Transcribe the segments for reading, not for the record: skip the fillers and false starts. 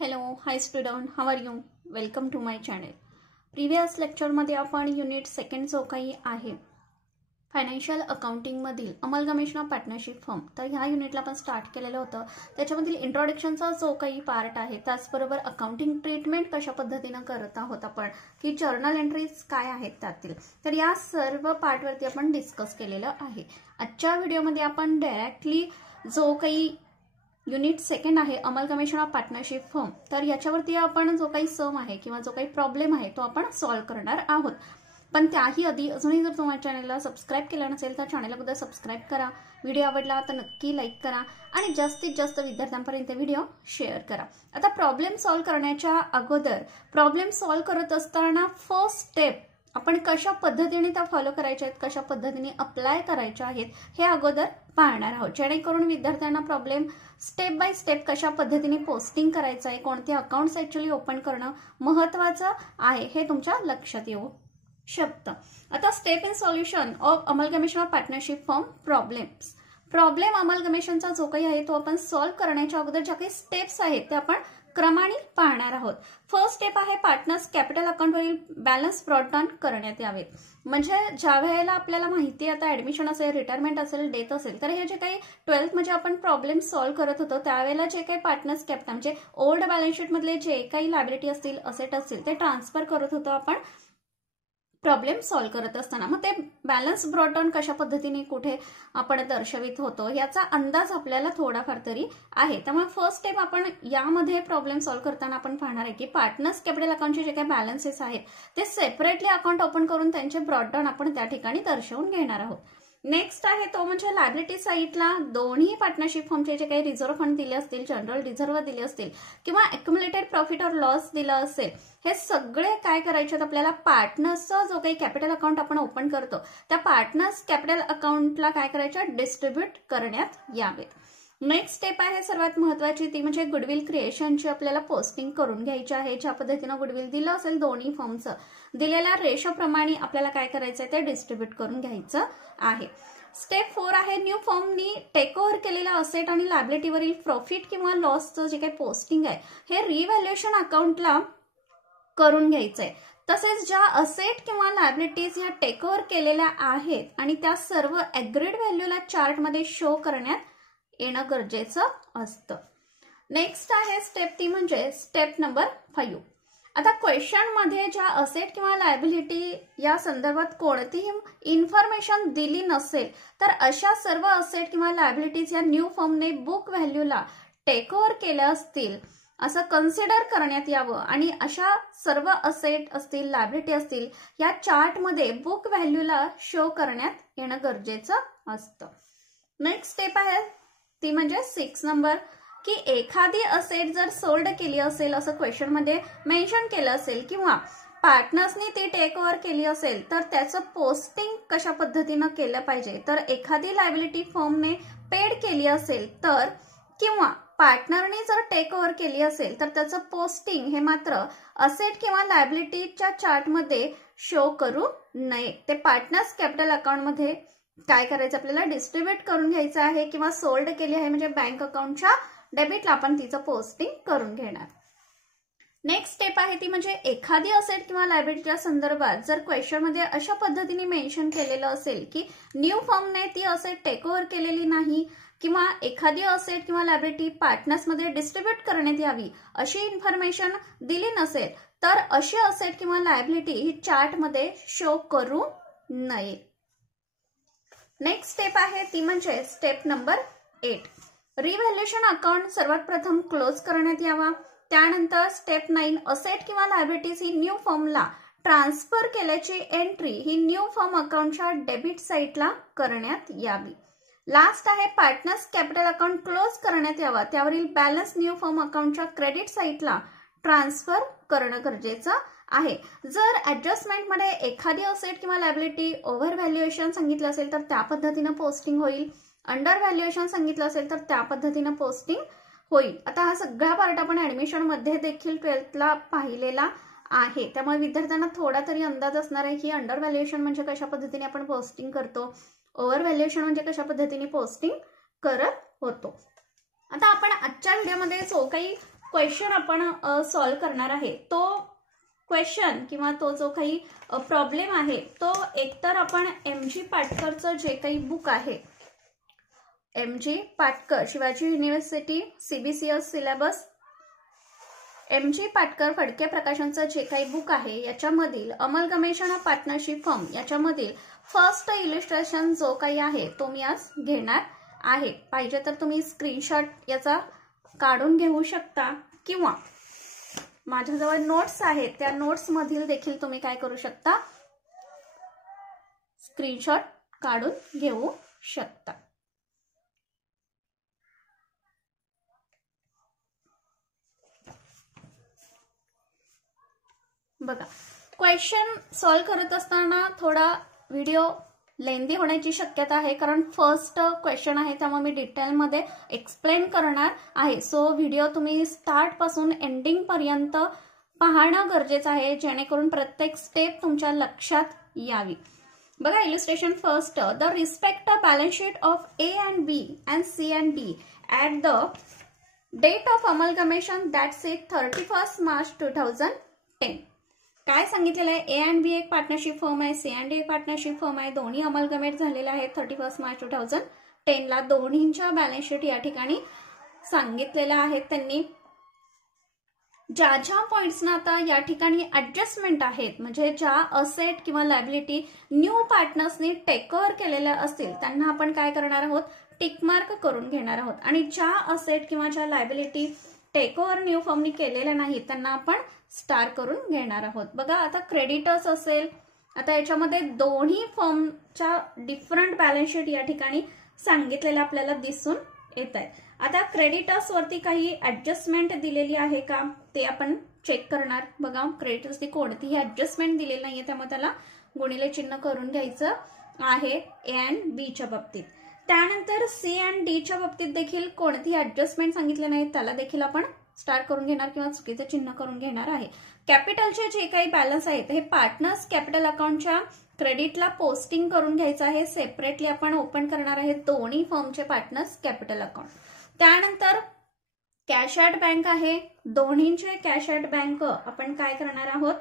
Hello, hi student, how are you? Welcome to my channel. Previous lecture मध्ये आपण unit second जो काही आहे फायनान्शियल अकाउंटिंग मधील अमलगमेशन ऑफ पार्टनरशिप फर्म, तर ह्या युनिटला आपण स्टार्ट केलेलं होतं. त्याच्यामधील इंट्रोडक्शनचा जो काही पार्ट आहे त्याचबरोबर अकाउंटिंग ट्रीटमेंट कशा पद्धतीने करत आहोत आपण, की जर्नल एंट्रीज काय आहेत त्यातील, तर या सर्व पार्टवरती आपण डिस्कस केलेलं आहे. आजच्या व्हिडिओमध्ये आपण डायरेक्टली जो काही युनिट सेकंड आहे अमलगमेशन ऑफ पार्टनरशिप फर्म, तर याच्यावरती आपण जो काही सम आहे किंवा जो काही प्रॉब्लेम आहे तो आपण सॉल्व्ह करणार आहोत. पण त्याही आधी अजूनही जर तुम्ही चॅनलला सबस्क्राइब केलं नसेल तर चॅनलला सुद्धा सबस्क्राइब करा. व्हिडिओ आवडला तर नक्की लाईक करा आणि जास्तीत जास्त विद्यार्थ्यांपर्यंत व्हिडिओ शेअर करा. आता प्रॉब्लेम सॉल्व्ह करण्याच्या अगोदर प्रॉब्लेम सॉल्व्ह करत असताना फर्स्ट स्टेप आपण कशा पद्धतीने त्या फॉलो करायच्या आहेत, कशा पद्धतीने अप्लाय करायच्या आहेत हे अगोदर पाहणार आहोत, जेणेकरून विद्यार्थ्यांना प्रॉब्लेम स्टेप बाय स्टेप कशा पद्धतीने पोस्टिंग करायचं आहे, कोणते अकाउंट्स ऍक्च्युअली ओपन करणं महत्त्वाचं आहे हे तुमच्या लक्षात येऊ शकतं. आता step in solution of amalgamation of partnership firm problems. Problem अमलगमेशनचा जो काही आहे तो आपण सॉल्व्ह करण्याच्या अगोदर ज्या काही स्टेप्स आहेत त्या आपण क्रमाने पाहणार आहोत. फर्स्ट स्टेप आहे पार्टनर्स कॅपिटल अकाउंटवरील बॅलन्स ब्रॉट डाउन करण्यात यावेत. म्हणजे ज्या वेळेला आपल्याला माहिती आता ऍडमिशन असेल, रिटायरमेंट असेल, डेथ असेल, तर हे जे काही 12th मध्ये आपण प्रॉब्लेम सॉल्व्ह करत होतो त्यावेळेला जे काही पार्टनर्स कॅपिटल म्हणजे ओल्ड बॅलन्स शीट मधले जे काही लायबिलिटी असतील, असेट असतील ते ट्रान्सफर करत होतो आपण प्रॉब्लेम सॉल्व्ह करत असताना. मग ते बॅलन्स ब्रॉट डाउन कशा पद्धतीने कुठे आपण दर्शवित होतो याचा अंदाज आपल्याला थोडाफार तरी आहे. त्यामुळे फर्स्ट स्टेप आपण यामध्ये प्रॉब्लेम सॉल्व्ह करताना आपण पाहणार आहे की पार्टनर्स कॅपिटल अकाउंटचे जे काही बॅलन्सेस आहेत ते सेपरेटली अकाउंट ओपन करून त्यांचे ब्रॉट डाउन आपण त्या ठिकाणी दर्शवून घेणार आहोत. नेक्स्ट आहे तो म्हणजे लायबिलिटी साईडला दोन्ही पार्टनरशिप फर्मचे जे काही रिझर्व्ह फंड दिले असतील, जनरल रिझर्व्ह दिले असतील किंवा अक्युमुलेटेड प्रॉफिट और लॉस दिलं असेल, हे सगळे काय करायचे आपल्याला पार्टनर्सचा जो काही कॅपिटल अकाउंट आपण ओपन करतो त्या पार्टनर्स कॅपिटल अकाउंटला काय करायचं डिस्ट्रीब्यूट करण्यात यावेत. नेक्स्ट स्टेप आहे सर्वात महत्वाची ती म्हणजे गुडविल क्रिएशनची आपल्याला पोस्टिंग करून घ्यायची आहे. ज्या पद्धतीनं गुडविल दिलं असेल दोन्ही फर्मचं दिलेल्या रेशो प्रमाणे आपल्याला काय करायचं ते डिस्ट्रीब्यूट करून घ्यायचं आहे. स्टेप 4 आहे न्यू फर्मनी टेक ओव्हर केलेल्या असेट आणि लायबिलिटीवरील प्रॉफिट किंवा लॉसचं जे काही पोस्टिंग आहे हे रिव्हॅल्युएशन अकाउंटला करून घ्यायचंय. तसेच ज्या असेट किंवा लायबिलिटीज ह्या टेक ओव्हर केलेल्या आहेत आणि त्या सर्व अग्रीड व्हॅल्यूला चार्टमध्ये शो करण्यात येणं गरजेचं असतं. नेक्स्ट आहे स्टेप ती म्हणजे स्टेप नंबर 5. आता क्वेश्चन मध्ये ज्या असेट किंवा लायबिलिटी या संदर्भात कोणतीही इन्फॉर्मेशन दिली नसेल तर अशा सर्व असेट किंवा लायबिलिटीज या न्यू फर्मने बुक व्हॅल्यूला टेक ओव्हर केल्या असतील असं कन्सिडर करण्यात यावं आणि अशा सर्व असेट असतील, लायबिलिटी असतील या चार्टमध्ये बुक व्हॅल्यूला शो करण्यात येणं गरजेचं असतं. नेक्स्ट स्टेप आहे ती म्हणजे 6 नंबर की एखादी असेट जर सोल्ड केली असेल असं क्वेश्चन मध्ये मेन्शन केलं असेल किंवा पार्टनर्सनी ती टेक ओव्हर केली असेल तर त्याचं पोस्टिंग कशा पद्धतीनं केलं पाहिजे. तर एखादी लायबिलिटी फर्मने पेड केली असेल तर किंवा पार्टनरने जर टेक ओव्हर केली असेल तर त्याचं पोस्टिंग हे मात्र असेट किंवा लायबिलिटीच्या चार्टमध्ये शो करू नये. ते पार्टनर्स कॅपिटल अकाउंटमध्ये काय करायचं आपल्याला डिस्ट्रीब्यूट करून घ्यायचं आहे किंवा सोल्ड केली आहे म्हणजे बँक अकाउंटच्या डेबिटला आपण तिचं पोस्टिंग करून घेणार. नेक्स्ट स्टेप आहे ती म्हणजे एखादी असेट किंवा लायबिलिटीच्या संदर्भात जर क्वेश्चनमध्ये अशा पद्धतीने मेन्शन केलेलं असेल की न्यू फर्मने ती असेट टेक ओव्हर केलेली नाही किंवा एखादी असेट किंवा लायबिलिटी पार्टनर्समध्ये डिस्ट्रीब्यूट करण्यात यावी अशी इन्फॉर्मेशन दिली नसेल तर अशी असेट किंवा लायबिलिटी ही चार्टमध्ये शो करू नये. नेक्स्ट स्टेप आहे ती म्हणजे स्टेप नंबर 8. रिव्हॅल्युएशन अकाउंट सर्वात प्रथम क्लोज करण्यात यावा. त्यानंतर स्टेप 9 असेट किंवा लायबिलिटीज ही न्यू फर्मला ट्रान्सफर केल्याची एंट्री ही न्यू फर्म अकाउंटच्या डेबिट साईडला करण्यात यावी. लास्ट आहे पार्टनर्स कॅपिटल अकाउंट क्लोज करण्यात यावा त्यावरील बॅलन्स न्यू फर्म अकाउंटच्या क्रेडिट साईडला ट्रान्सफर करणं गरजेचं आहे. जर ऍडजस्टमेंट मध्ये एखादी असेट किंवा लायबिलिटी ओव्हर व्हॅल्युएशन सांगितलं असेल तर त्या पद्धतीनं पोस्टिंग होईल, अंडर व्हॅल्युएशन सांगितलं असेल तर त्या पद्धतीनं पोस्टिंग होईल. आता हा सगळा पार्ट आपण ऍडमिशन मध्ये देखील 12th ला पाहिलेला आहे, त्यामुळे विद्यार्थ्यांना थोडा तरी अंदाज असणार आहे की अंडर व्हॅल्युएशन म्हणजे कशा पद्धतीने आपण पोस्टिंग करतो, ओव्हर व्हॅल्युएशन म्हणजे कशा पद्धतीने पोस्टिंग करत होतो. आता आपण आजच्या व्हिडिओमध्ये जो काही क्वेश्चन आपण सॉल्व करणार आहे तो क्वेश्चन किंवा तो जो काही प्रॉब्लेम आहे तो एकतर आपण MG पाटकरचं जे काही बुक आहे, MG Patkar Shivaji university CBCS syllabus, MG Patkar Phadke प्रकाशनचं जे काही बुक आहे याच्यामधील अमलगमेशन पार्टनरशिप फर्म याच्यामधील फर्स्ट इलिस्ट्रेशन जो काही आहे तो मी आज घेणार आहे. पाहिजे तर तुम्ही स्क्रीनशॉट याचा काढून घेऊ शकता किंवा माझ्याजवळ नोट्स आहेत त्या नोट्स मधील देखील तुम्ही काय करू शकता, स्क्रीनशॉट काढून घेऊ शकता. बघा, क्वेश्चन सॉल्व करत असताना थोडा व्हिडिओ लेंदी होण्याची शक्यता आहे कारण फर्स्ट क्वेश्चन आहे त्यामुळे मी डिटेलमध्ये एक्सप्लेन करणार आहे. सो व्हिडिओ तुम्ही स्टार्ट पासून एंडिंग पर्यंत पाहणं गरजेचं आहे जेणेकरून प्रत्येक स्टेप तुमच्या लक्षात यावी. बघा, illustration first, the respect balance sheet of A and B and C and D at the date of amalgamation that's it 31st March 2010. काय सांगितलेलं आहे, A and B एक पार्टनरशिप फर्म आहे, C and D एक partnership firm आहे, दोन्ही amalgamate झालेले आहेत 31 मार्च 2010 ला. दोन्हींच्या बॅलन्स शीट या ठिकाणी सांगितलेल्या आहेत त्यांनी. ज्या ज्या पॉइंट्सना आता या ठिकाणी ऍडजस्टमेंट आहेत म्हणजे ज्या असेट किंवा लायबिलिटी न्यू पार्टनर्सनी टेक ओव्हर केलेल्या असतील त्यांना आपण काय करणार आहोत, टिकमार्क करून घेणार आहोत. आणि ज्या असेट किंवा ज्या लायबिलिटी टेक ओव्हर न्यू फर्मनी केलेल्या नाहीत त्यांना आपण स्टार करून घेणार आहोत. बघा, आता क्रेडिटर्स असेल, आता याच्यामध्ये दोन्ही फर्मच्या डिफरंट बॅलन्स शीट या ठिकाणी सांगितलेलं आपल्याला दिसून येत आहे. आता क्रेडिटर्स वरती काही ऍडजस्टमेंट दिलेली आहे का ते आपण चेक करणार. बघा, क्रेडिटर्सची कोणतीही ऍडजस्टमेंट दिलेली नाहीये त्यामुळे त्याला गुणिले चिन्ह करून घ्यायचं आहे A and B च्या बाबतीत. त्यानंतर C and D च्या बाबतीत देखील कोणतीही ऍडजस्टमेंट सांगितले नाही त्याला देखील आपण स्टार करून घेणार किंवा चुकीचं चिन्ह करून घेणार आहे. कॅपिटलचे जे काही बॅलन्स आहेत हे पार्टनर्स कॅपिटल अकाउंटच्या क्रेडिटला पोस्टिंग करून घ्यायचं आहे. सेपरेटली आपण ओपन करणार आहे दोन्ही फर्मचे पार्टनर्स कॅपिटल अकाउंट. त्यानंतर कॅश ॲट बँक आहे, दोन्हींचे कॅश ॲट बँक आपण काय करणार आहोत,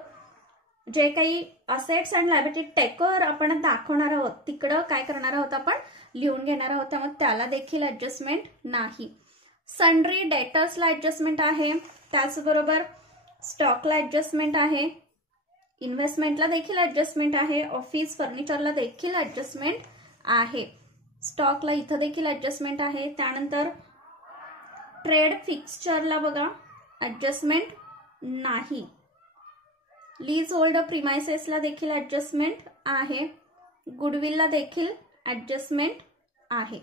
जे काही assets and liability take over आपण दाखवणार आहोत तिकडं काय करणार आहोत आपण लिहून घेणार आहोत त्यामुळे त्याला देखील ऍडजस्टमेंट नाही. सन्ड्री डेटर्सला ऍडजस्टमेंट आहे, त्याचबरोबर स्टॉकला ऍडजस्टमेंट आहे, इन्व्हेस्टमेंटला देखील ऍडजस्टमेंट आहे, ऑफिस फर्निचरला देखील ऍडजस्टमेंट आहे, स्टॉकला इथं देखील ऍडजस्टमेंट आहे. त्यानंतर ट्रेड फिक्स्चरला बघा ऍडजस्टमेंट नाही, लीज होल्ड प्रिमाइसेसला देखील ऍडजस्टमेंट आहे, गुडविलला देखील ऍडजस्टमेंट आहे.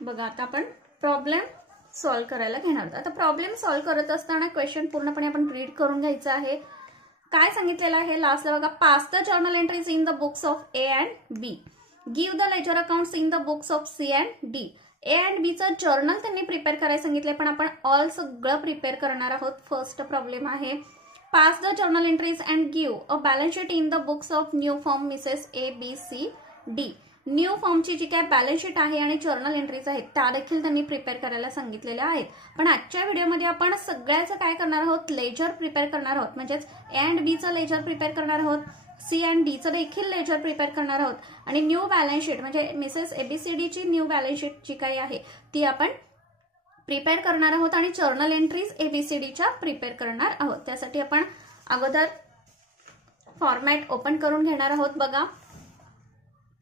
बघा, आता आपण प्रॉब्लेम सॉल्व करायला घेणार आहोत. आता प्रॉब्लेम सॉल्व करत असताना क्वेश्चन पूर्णपणे आपण रीड करून घ्यायचं आहे. काय सांगितलेलं आहे लास्टला बघा, pass the journal entries in the books of A and B, give the ledger accounts in the books of C and D. A and B चं जर्नल त्यांनी प्रिपेअर करायला सांगितले पण आपण ऑल सगळं प्रिपेअर करणार आहोत. फर्स्ट प्रॉब्लेम आहे, pass the journal entries and give a balance sheet in the books of new firm Mrs A, B, C, D. New फॉर्मची जी काय बॅलन्स शीट आहे आणि जर्नल एंट्रीज आहेत त्या देखील त्यांनी प्रिपेअर करायला सांगितलेल्या आहेत. पण आजच्या व्हिडिओमध्ये आपण सगळ्याचं काय करणार आहोत, लेजर प्रिपेअर करणार आहोत. म्हणजेच A and B चं लेजर प्रिपेअर करणार आहोत, C and D चं देखील लेजर प्रिपेअर करणार आहोत आणि न्यू बॅलन्स शीट म्हणजे मिसेस ABCD ची न्यू बॅलन्स शीट जी काही आहे ती आपण प्रिपेअर करणार आहोत आणि जर्नल एंट्रीज ABCDच्या प्रिपेअर करणार आहोत. त्यासाठी आपण अगोदर फॉर्मॅट ओपन करून घेणार आहोत. बघा,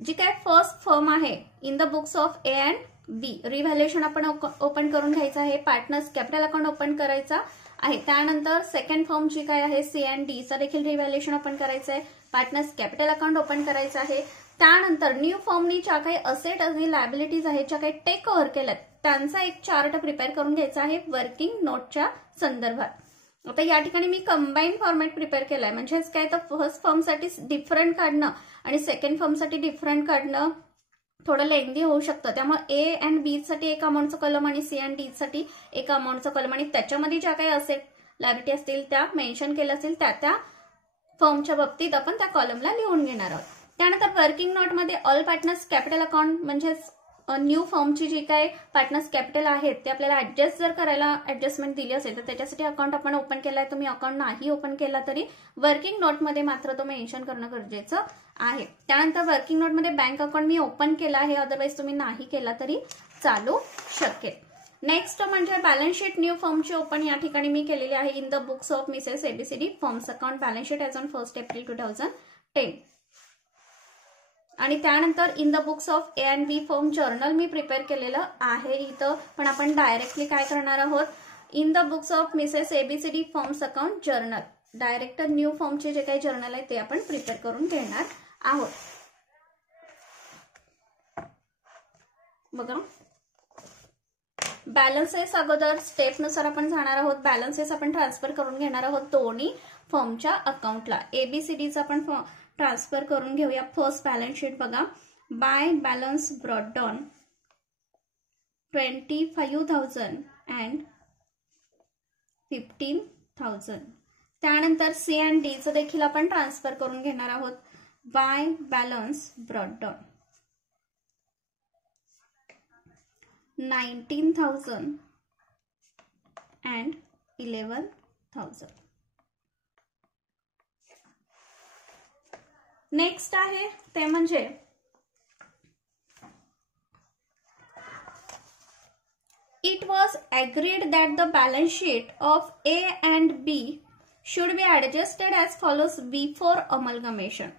जी काय फर्स्ट फर्म आहे in the books of A and B, revaluation आपण ओपन करून घ्यायचं आहे, पार्टनर्स कॅपिटल अकाउंट ओपन करायचा आहे. त्यानंतर सेकंड फर्म जी काय आहे C and D चा देखील रिव्हॅल्युएशन ओपन करायचं आहे, पार्टनर्स कॅपिटल अकाउंट ओपन करायचं आहे. त्यानंतर न्यू फर्मनी ज्या काही असेट आणि लायबिलिटीज आहेत ज्या काही टेक ओव्हर केल्यात त्यांचा एक चार्ट प्रिपेअर करून घ्यायचा आहे वर्किंग नोटच्या संदर्भात. आता या ठिकाणी मी कंबाईन फॉर्मॅट प्रिपेअर केलाय म्हणजेच काय तर फर्स्ट फर्मसाठी डिफरंट काढणं आणि सेकंड फर्मसाठी डिफरंट काढणं थोडं लेंदी होऊ शकतं. त्यामुळे A and B साठी एक अमाऊंटचं कॉलम आणि C and D साठी एक अमाऊंटचं कॉलम आणि त्याच्यामध्ये ज्या काही असेट लायबिलिटी असतील त्या मेन्शन केल्या असतील त्या फर्मच्या बाबतीत आपण त्या कॉलमला लिहून घेणार आहोत. त्यानंतर वर्किंग नोटमध्ये ऑल पार्टनर्स कॅपिटल अकाउंट म्हणजेच न्यू फर्मची जी काय पार्टनर्स कॅपिटल आहेत ते आपल्याला ऍडजस्ट जर करायला ऍडजस्टमेंट दिली असेल तर त्याच्यासाठी अकाउंट आपण ओपन केलाय. तुम्ही अकाउंट नाही ओपन केला तरी वर्किंग नोटमध्ये मात्र तो मेन्शन करणं गरजेचं आहे. त्यानंतर वर्किंग नोटमध्ये बँक अकाउंट मी ओपन केला आहे, अदरवाईज तुम्ही नाही केला तरी चालू शकेल. नेक्स्ट म्हणजे बॅलन्स शीट न्यू फर्मची ओपन या ठिकाणी मी केलेली आहे. In the books of Mrs A B C D firms account balance sheet as on 1 April 2010. आणि त्यानंतर in the books of A and B firm journal मी प्रिपेअर केलेलं आहे इथं, पण आपण डायरेक्टली काय करणार आहोत, in the books of Mrs A B C D firms account journal direct new फर्मचे जे काही जर्नल आहे ते आपण प्रिपेअर करून घेणार आहोत. बघा बॅलन्सेस अगोदर स्टेपनुसार आपण जाणार आहोत. बॅलन्सेस आपण ट्रान्सफर करून घेणार आहोत दोन्ही फर्मच्या अकाउंटला. एबीसीडीचा आपण ट्रान्सफर करून घेऊया. फर्स्ट बॅलन्स शीट बघा, by balance brought down 25,000 and 15,000. त्यानंतर सी अँड डीचं देखील आपण ट्रान्सफर करून घेणार आहोत. By balance brought down 19,000 and 11,000. Next आहे ते म्हणजे it was agreed that the balance sheet of A and B should be adjusted as follows before amalgamation.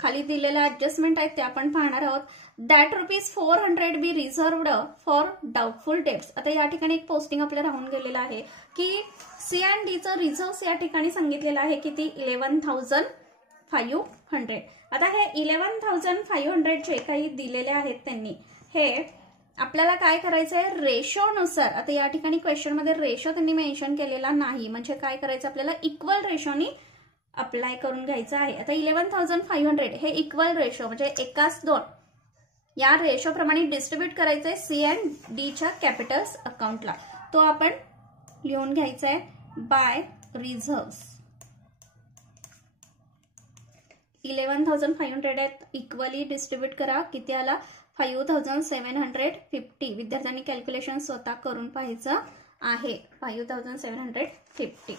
खाली दिलेला ऍडजस्टमेंट आहे ते आपण पाहणार आहोत. That ₹400 be reserved for doubtful debts. आता या ठिकाणी एक पोस्टिंग आपलं राहून गेलेलं आहे की सी अँड डीचं रिझर्व्स या ठिकाणी सांगितलेलं आहे किती 11,500. आता हे 11,500 जे काही दिलेले आहेत त्यांनी हे आपल्याला काय करायचं आहे रेशोनुसार. आता या ठिकाणी क्वेश्चनमध्ये रेशो त्यांनी मेन्शन केलेला नाही, म्हणजे काय करायचं आपल्याला इक्वल रेशोनी अप्लाय करून घ्यायचं आहे. आता 11,500 हे इक्वल रेशो म्हणजे 1:2 या रेशो प्रमाणे डिस्ट्रीब्यूट करायचंय सी अँड डीच्या कॅपिटल्स अकाउंटला. तो आपण लिहून घ्यायचा आहे बाय रिझर्व्स. 11,500 आहेत, इक्वली डिस्ट्रीब्यूट करा. किती आला 5,750. विद्यार्थ्यांनी कॅल्क्युलेशन स्वतः करून पाहायचं आहे. 5,750.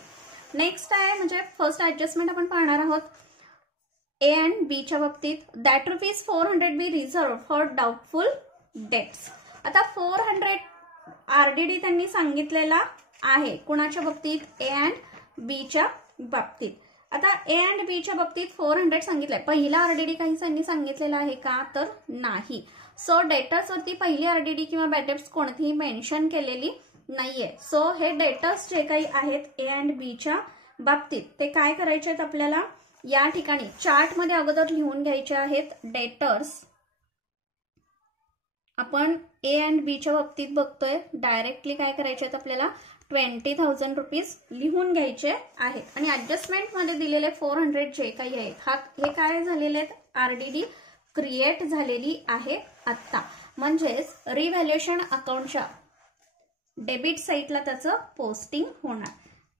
नेक्स्ट आहे म्हणजे फर्स्ट ऍडजस्टमेंट आपण पाहणार आहोत ए अँड बीच्या बाबतीत. That ₹400 B reserve for doubtful debts. आता 400 आरडीडी त्यांनी सांगितलेला आहे कुणाच्या बाबतीत ए अँड बीच्या बाबतीत. आता ए अँड बीच्या बाबतीत 400 सांगितलंय. पहिला आरडीडी काही त्यांनी सांगितलेला आहे का तर नाही. सो डेटर्स वरती पहिली आरडीडी किंवा बॅड डेट्स कोणतीही मेन्शन केलेली नाहीये. सो हे डेटर्स जे काही आहेत ए अँड बीच्या बाबतीत ते काय करायचे आहेत आपल्याला या ठिकाणी चार्टमध्ये अगोदर लिहून घ्यायचे आहेत. डेटर्स आपण ए अँड बीच्या बाबतीत बघतोय डायरेक्टली काय करायचे आहेत आपल्याला ₹20,000 लिहून घ्यायचे आहेत. आणि ऍडजस्टमेंट मध्ये दिलेले 400 जे काही आहेत हे काय झालेले आहेत आरडीडी क्रिएट झालेली आहे आता. म्हणजेच रिव्हॅल्युएशन अकाउंटच्या डेबिट साईडला त्याचं पोस्टिंग होणार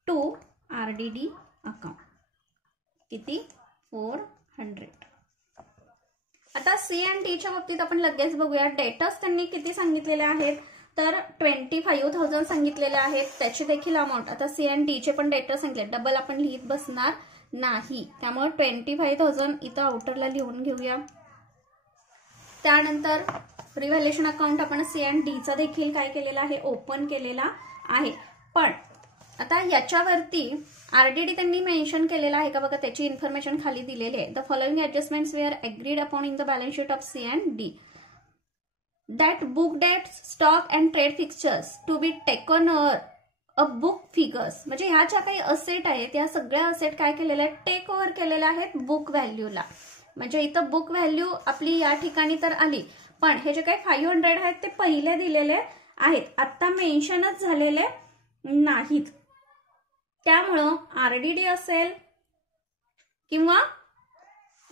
टू आरडीडी अकाउंट. किती 400. आता सी अँड डीच्या बाबतीत आपण लगेच बघूया. डेटर्स त्यांनी किती सांगितलेले आहेत तर 25,000 सांगितलेले आहेत. त्याची देखील अमाऊंट आता सी अँड डीचे पण डेटर्स सांगितले, डबल आपण लिहित बसणार नाही. त्यामुळे 25,000 इथं आउटरला लिहून घेऊया. त्यानंतर रिव्हॅल्युएशन अकाउंट आपण सी अँड डीचा देखील काय केलेला आहे ओपन केलेला आहे. पण आता याच्यावरती आरडीडी त्यांनी मेन्शन केलेला आहे का बघा, त्याची इन्फॉर्मेशन खाली दिलेली आहे. The following adjustments were agreed upon in the balance sheet of C and D. That book debts stock and trade fixtures to be taken a book figures. म्हणजे ह्या ज्या काही असेट आहेत या सगळ्या असेट काय केलेल्या आहेत टेक ओव्हर केलेल्या आहेत बुक व्हॅल्यूला. म्हणजे इथं बुक व्हॅल्यू आपली या ठिकाणी तर आली, पण हे जे काही 500 आहेत ते पहिले दिलेले आहेत, आता मेन्शनच झालेले नाहीत. त्यामुळं आरडीडी असेल किंवा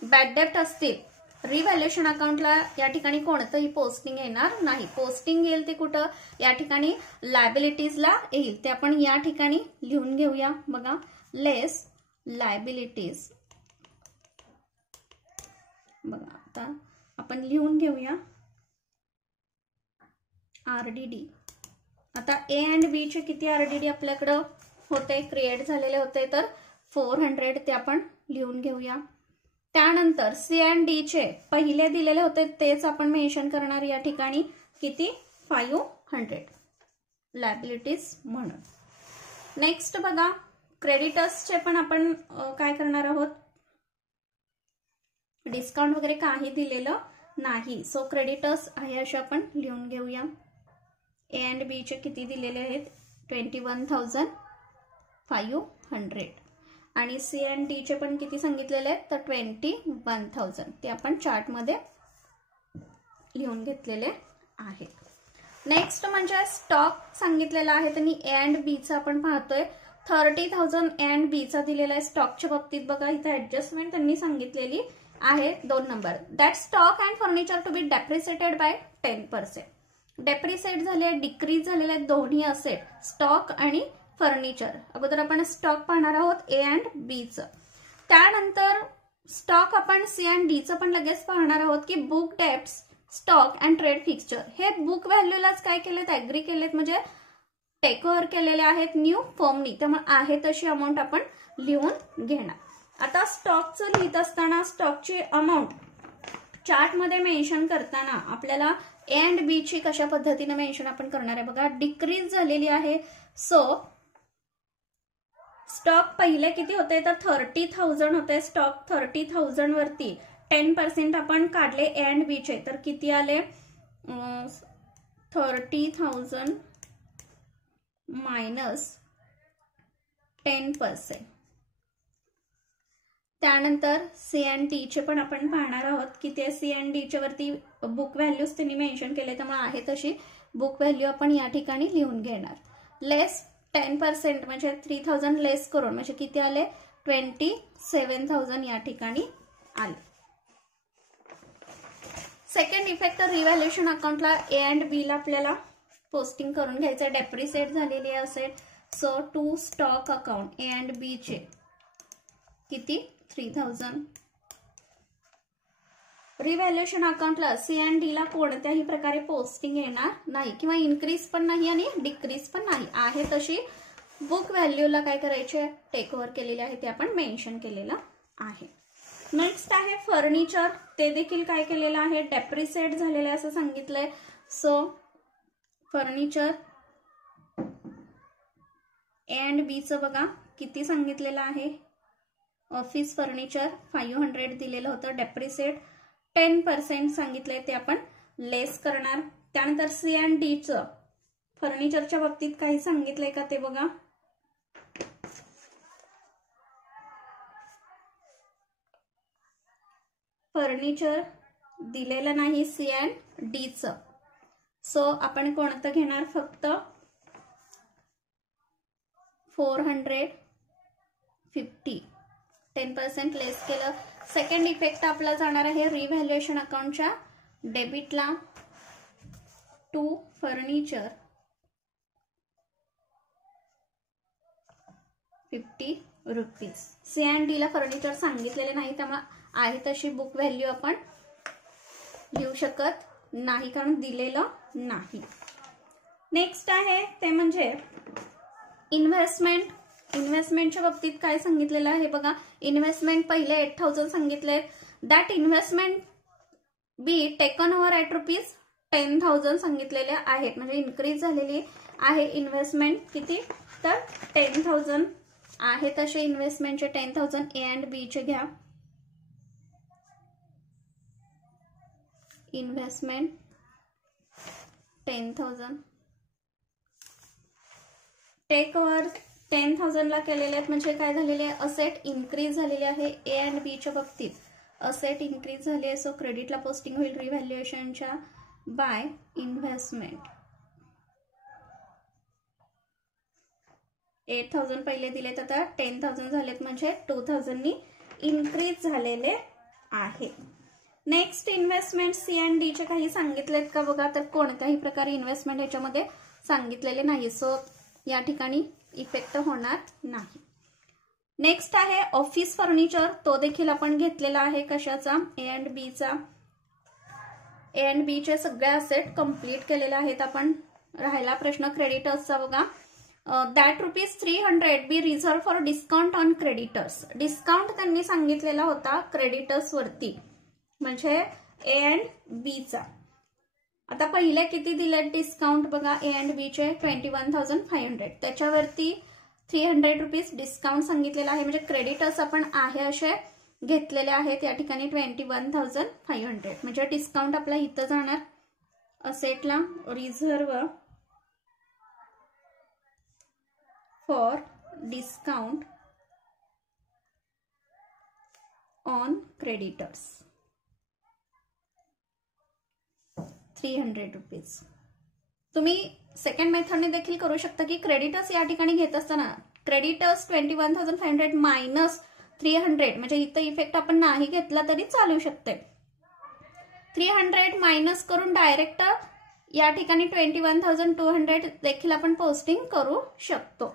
बॅड डेप्ट असतील रिव्हॅल्युएशन अकाउंटला या ठिकाणी कोणतंही पोस्टिंग येणार नाही. पोस्टिंग येईल ते कुठं या ठिकाणी लायबिलिटीजला येईल. ते आपण या ठिकाणी लिहून घेऊया. बघा लेस लायबिलिटीज. बघा आता आपण लिहून घेऊया RDD. आता A and B चे किती RDD आपल्याकडे होते, क्रिएट झालेले होते, तर 400 ते आपण लिहून घेऊया. त्यानंतर C and D चे पहिले दिलेले होते तेच आपण मेन्शन करणार या ठिकाणी, किती 500 लायबिलिटीज म्हणून. नेक्स्ट बघा, क्रेडिटर्सचे पण आपण काय करणार आहोत, डिस्काउंट वगैरे काही दिलेलं नाही, सो क्रेडिटर्स आहे असे आपण लिहून घेऊया. A and B चे किती दिलेले आहेत, 21,500 आणि C and D चे पण किती सांगितलेले आहेत, तर 21,000. ते आपण चार्ट मध्ये लिहून घेतलेले आहे. नेक्स्ट म्हणजे स्टॉक सांगितलेला आहे, आणि A and B चा आपण पाहतोय 30,000 A and B चा दिलेला आहे. स्टॉकच्या बाबतीत बघा इथे ऍडजस्टमेंट त्यांनी सांगितलेली आहे 2 नंबर. That stock and furniture to be depreciated by 10%. Depreciate झाले, डिक्रीज झालेले आहेत दोन्ही असेट, स्टॉक आणि फर्निचर. अगोदर आपण स्टॉक पाहणार आहोत A and B चं. त्यानंतर स्टॉक आपण C and D चं पण लगेच पाहणार आहोत की book debts, stock and trade fixture हे बुक व्हॅल्यूलाच काय केलेत, ऍग्री केलेत, म्हणजे टेक ओव्हर केलेले आहेत न्यू फर्मनी. त्यामुळे आहे तशी अमाऊंट आपण लिहून घेणार. आता स्टॉकचं लिहित असताना स्टॉकची अमाऊंट चार्टमध्ये मेन्शन करताना आपल्याला A and B ची कशा पद्धतीने मेन्शन आपण करणार आहे बघा. डिक्रीज झालेली आहे, सो स्टॉक पहिले किती होते, तर 30,000 होते. स्टॉक 30,000 वरती 10% आपण काढले A and B चे, तर किती आले, 30,000 मायनस 10%. त्यानंतर C and D चे पण आपण पाहणार आहोत की ते C and D च्या वरती बुक व्हॅल्यूज त्यांनी मेन्शन केले, त्यामुळे आहे तशी बुक व्हॅल्यू आपण या ठिकाणी लिहून घेणार. लेस 10% म्हणजे 3,000 लेस करून म्हणजे किती आले, 27,000 या ठिकाणी आले. सेकंड इफेक्ट, रिव्हॅल्युएशन अकाउंटला A and B ला आपल्याला पोस्टिंग करून घ्यायचं. डेप्रिसिएट झालेली असेल, so to stock account A and B चे किती, 3,000. रिव्हॅल्युएशन अकाउंटला C and D ला कोणत्याही प्रकारे पोस्टिंग येणार नाही, किंवा इन्क्रीज पण नाही आणि डिक्रीज पण नाही, आहे तशी बुक व्हॅल्यूला काय करायचे, टेक ओव्हर केलेले आहे, ते आपण मेन्शन केलेलं आहे. नेक्स्ट आहे फर्निचर, ते देखील काय केलेलं आहे, डेप्रिसिएट झालेलं आहे असं सांगितलंय. So furniture A and B चं बघा किती सांगितलेलं आहे, ऑफिस फर्निचर 500 दिलेलं होतं. डेप्रिसिएट 10% सांगितलंय, ते आपण लेस करणार. त्यानंतर C and D चं फर्निचरच्या बाबतीत काही सांगितलंय का ते बघा. फर्निचर दिलेलं नाही C and D चं, सो आपण कोणतं घेणार, फक्त 450, 10% लेस केलं. सेकंड इफेक्ट आपला जाणार आहे रिव्हॅल्युएशन अकाउंटच्या डेबिटला, to furniture 50 rupees. C and D ला फर्निचर सांगितलेले नाही, त्यामुळे आहे तशी बुक व्हॅल्यू आपण लिहू शकत नाही, कारण दिलेलं नाही. नेक्स्ट आहे ते म्हणजे इन्व्हेस्टमेंट. इन्व्हेस्टमेंटच्या बाबतीत काय सांगितलेलं आहे बघा. इन्व्हेस्टमेंट पहिले 8,000 सांगितले, that investment be taken over at ₹10,000 सांगितलेले आहेत, म्हणजे इन्क्रीज झालेली आहे इन्व्हेस्टमेंट किती, तर 10,000 आहे तसे इन्व्हेस्टमेंटचे 10,000 A and B चे घ्या. इन्व्हेस्टमेंट 10,000 टेक ओव्हर 10,000 ला केलेले आहेत, म्हणजे काय झालेले आहे, असेट इन्क्रीज झालेले आहे. A and B च्या बाबतीत असेट इन्क्रीज झाले आहे, सो क्रेडिटला पोस्टिंग होईल रिव्हॅल्युएशनच्या बाय इन्व्हेस्टमेंट. 8,000 पहिले दिलेत, आता 10,000 झालेत, म्हणजे 2,000 नी इन्क्रीज झालेले आहे. Next investment C and D चे काही सांगितलेत का बघा, तर कोणत्याही प्रकारे इन्व्हेस्टमेंट ह्याच्यामध्ये सांगितलेले नाही, सो या ठिकाणी इफेक्ट होणार नाही. नेक्स्ट आहे ऑफिस फर्निचर, तो देखील आपण घेतलेला आहे कशाचा, A and B चा. ए अँड बी चे सगळे असेट कंप्लीट केलेले आहेत आपण. राहिला प्रश्न क्रेडिटर्सचा बघा. That ₹300 B reserve for discount on creditors. Discount त्यांनी सांगितलेला होता क्रेडिटर्स वरती, म्हणजे ए अँड बी चा. आता पहिले किती दिले डिस्काउंट बघा ए अँड बी चे 21,500. त्याच्यावरती ₹300 डिस्काउंट सांगितलेला आहे, म्हणजे क्रेडिटर्स आपण आहे असे घेतलेले आहेत या ठिकाणी 21,500. म्हणजे डिस्काउंट आपला इथं जाणार असेटला. Reserve for discount on creditors ₹300. तुम्ही सेकंड मेथडने देखील करू शकता की क्रेडिटर्स या ठिकाणी घेत असताना क्रेडिटर्स 21,500 मायनस 300, म्हणजे इथं इफेक्ट आपण नाही घेतला तरी चालू शकते. 300 मायनस करून डायरेक्ट या ठिकाणी 21,200 देखील आपण पोस्टिंग करू शकतो.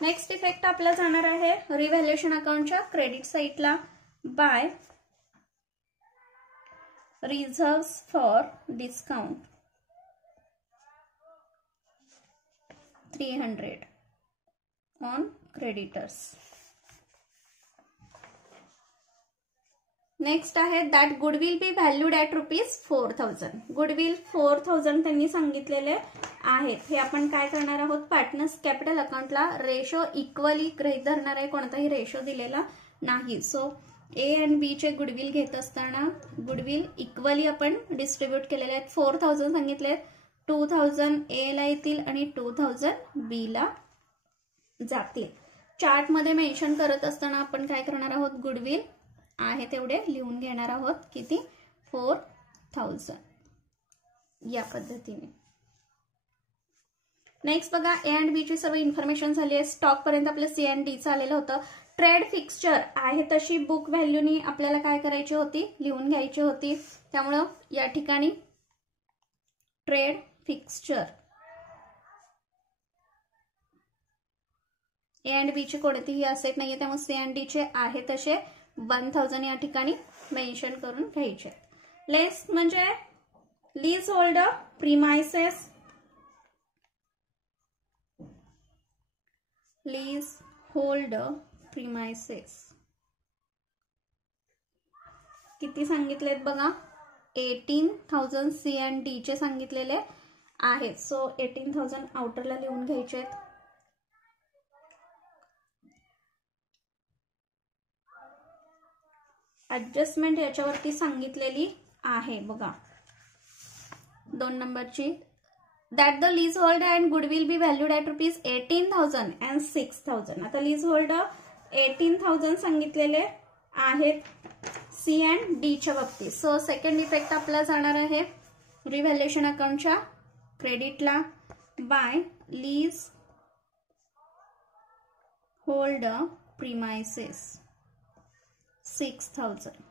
नेक्स्ट इफेक्ट आपला जाणार आहे रिव्हॅल्युएशन अकाउंटच्या क्रेडिट साईडला. By reserves for discount 300 on creditors. Next आहे that goodwill be valued at ₹4,000. Goodwill 4,000 त्यांनी सांगितलेले आहेत. हे आपण काय करणार आहोत, पार्टनर्स कॅपिटल अकाउंटला रेशो इक्वली गृहीत धरणार आहे. कोणताही रेशो दिलेला नाही. सो ए अँड बी चे गुडविल घेत असताना गुडविल इक्वली आपण डिस्ट्रीब्यूट केलेले आहेत. 4,000 सांगितले, 2,000 ए ला येतील आणि 2,000 बी ला जातील. चार्ट मध्ये मेन्शन करत असताना आपण काय करणार आहोत, गुडविल आहे तेवढे लिहून घेणार आहोत. किती, 4,000 या पद्धतीने. नेक्स्ट बघा ए अँड बी ची सर्व इन्फॉर्मेशन झाली आहे. स्टॉक पर्यंत आपलं सी अँड डी आलेलं होतं. ट्रेड फिक्स्चर आहे तशी बुक व्हॅल्यूनी आपल्याला काय करायची होती, लिहून घ्यायची होती. त्यामुळं या ठिकाणी ट्रेड फिक्स्चर ए अँड बी चे कोणतेही असेट नाहीये, त्यामुळे सी अँड डी चे आहे तसे 1,000 या ठिकाणी मेन्शन करून घ्यायचे. लेस म्हणजे lease hold premises, lease hold premises किती सांगितलेत बघा, 18,000 सी अँड डी चे सांगितलेले आहेत. सो 18,000 आउटरला लिहून घ्यायचे. ऍडजस्टमेंट याच्यावरती सांगितलेली आहे बघा 2 नंबरची. That the leasehold and goodwill be valued at ₹18,000 and 6,000. आता लीज होल्ड 18,000 सांगितलेले आहेत सी अँड डी च्या बाबतीत. सो सेकंड इफेक्ट आपला जाणार आहे रिव्हॅल्युएशन अकाउंटच्या क्रेडिटला. By leasehold premises 6,000.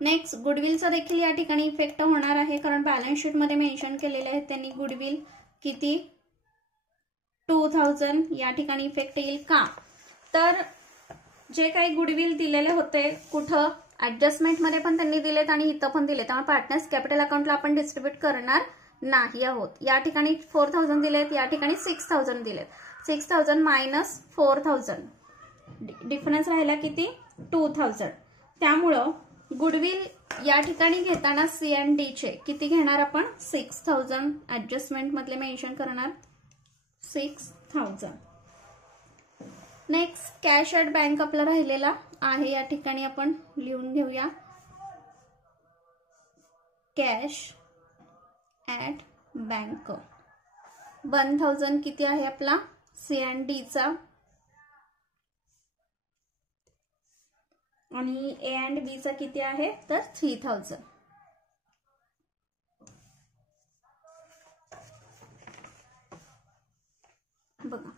Next गुडविलचा देखील या ठिकाणी इफेक्ट होणार आहे, कारण बॅलन्स शीट मध्ये मेन्शन केलेले आहे त्यांनी गुडविल किती 2,000 या ठिकाणी इफेक्ट येईल का, तर जे काही गुडविल दिलेले होते कुठं ऍडजस्टमेंट मध्ये पण त्यांनी दिलेत आणि इथं पण दिले, त्यामुळे पार्टनर्स कॅपिटल अकाउंटला आपण डिस्ट्रीब्यूट करणार नाही आहोत. या ठिकाणी 4,000 दिलेत, या ठिकाणी 6,000 दिलेत. 6,000 मायनस 4,000 डिफरन्स राहिला किती 2,000. त्यामुळं गुडविल या ठिकाणी घेताना सी अँड डी चे किती घेणार आपण 6,000 ऍडजस्टमेंट मधले मेन्शन करणार 6,000. नेक्स्ट कॅश ॲट बँक आपला राहिलेला आहे, या ठिकाणी आपण लिहून घेऊया. कॅश ॲट बँक 1,000 किती आहे आपला सी अँड डी चा, आणि ए अँड बी चा किती आहे तर 3,000. बघा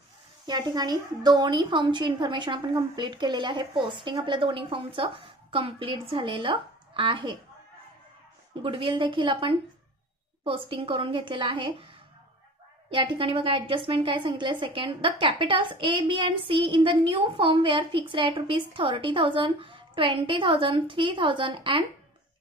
या ठिकाणी दोन्ही फॉर्मची इन्फॉर्मेशन आपण कंप्लीट केलेली आहे. पोस्टिंग आपल्या दोन्ही फॉर्मचं कंप्लीट झालेलं आहे. गुडविल देखील आपण पोस्टिंग करून घेतलेलं आहे. या ठिकाणी बघा ऍडजस्टमेंट काय सांगितलंय. Second the capitals A B and C in the new form were fixed at ₹30,000, 20,000, 3,000 and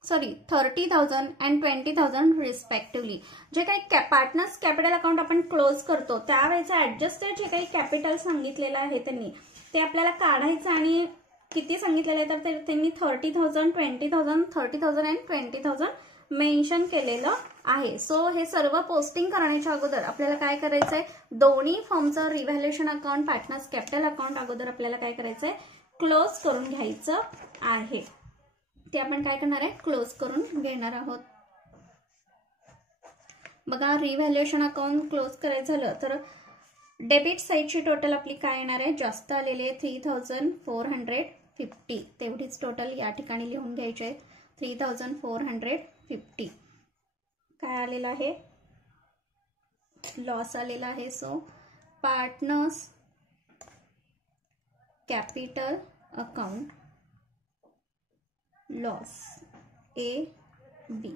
30,000 and 20,000 respectively. जे काही पार्टनर्स कॅपिटल अकाउंट आपण क्लोज करतो त्यावेळेचं ऍडजस्टेड जे काही कॅपिटल सांगितलेलं आहे त्यांनी ते आपल्याला काढायचं आणि किती सांगितलेलं आहे तर त्यांनी 30,000, 20,000, 30,000 and 20,000 मेन्शन केलेलं आहे. सो हे सर्व पोस्टिंग करण्याच्या अगोदर आपल्याला काय करायचंय, दोन्ही फर्मचं revaluation account, partners capital account अगोदर आपल्याला काय करायचंय, क्लोज करून घ्यायचं आहे. ते आपण काय करणार आहे, क्लोज करून घेणार आहोत. बघा, रिव्हॅल्युएशन अकाउंट क्लोज करायचं झालं तर डेबिट साईडची टोटल आपली काय येणार आहे, जास्त आलेली आहे 3,450. तेवढीच टोटल या ठिकाणी लिहून घ्यायची आहे. 3,450 काय आलेलं आहे, लॉस आलेला आहे. So partners capital account loss AB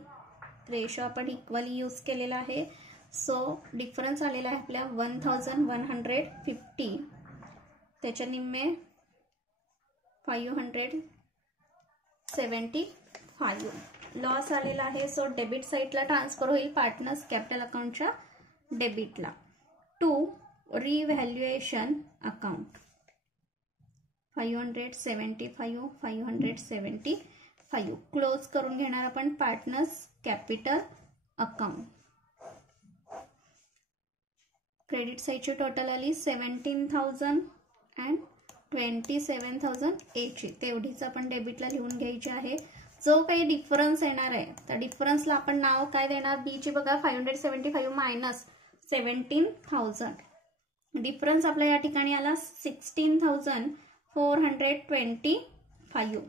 ratio आपण इक्वली यूज केलेला आहे. सो डिफरन्स आलेला आहे आपल्या 1,150. त्याच्या निम्मे 575 लॉस आलेला आहे. सो डेबिट साईडला ट्रान्सफर होईल पार्टनर्स कॅपिटल अकाउंटच्या डेबिटला. टू रिव्हॅल्युएशन अकाउंट 575 क्लोज करून घेणार आपण पार्टनर्स कॅपिटल अकाउंट. क्रेडिट साईडची टोटल आली 17,000 and 27,000 एची. तेवढीच आपण डेबिटला लिहून घ्यायची आहे. जो काही डिफरन्स येणार आहे त्या डिफरन्सला आपण नाव काय देणार, बी ची बघा 575 मायनस 17,000. डिफरन्स आपला या ठिकाणी आला 16,425.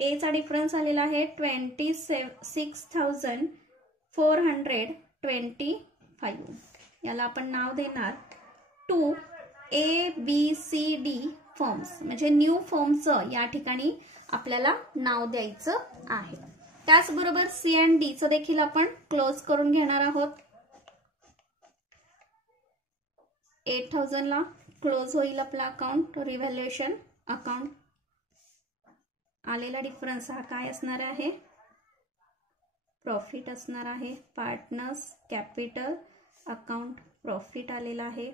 ए चा डिफरन्स आलेला आहे 26,425. याला आपण नाव देणार 2 ABCD फर्म्स, म्हणजे न्यू फर्मचं या ठिकाणी आपल्याला नाव द्यायचं आहे. त्याचबरोबर C and D चं देखील आपण क्लोज करून घेणार आहोत. 8,000 ला क्लोज होईल आपला अकाउंट, रिव्हॅल्युएशन अकाउंट. आलेला डिफरन्स हा काय असणार आहे, प्रॉफिट असणार आहे. पार्टनर्स कॅपिटल अकाउंट प्रॉफिट आलेला आहे.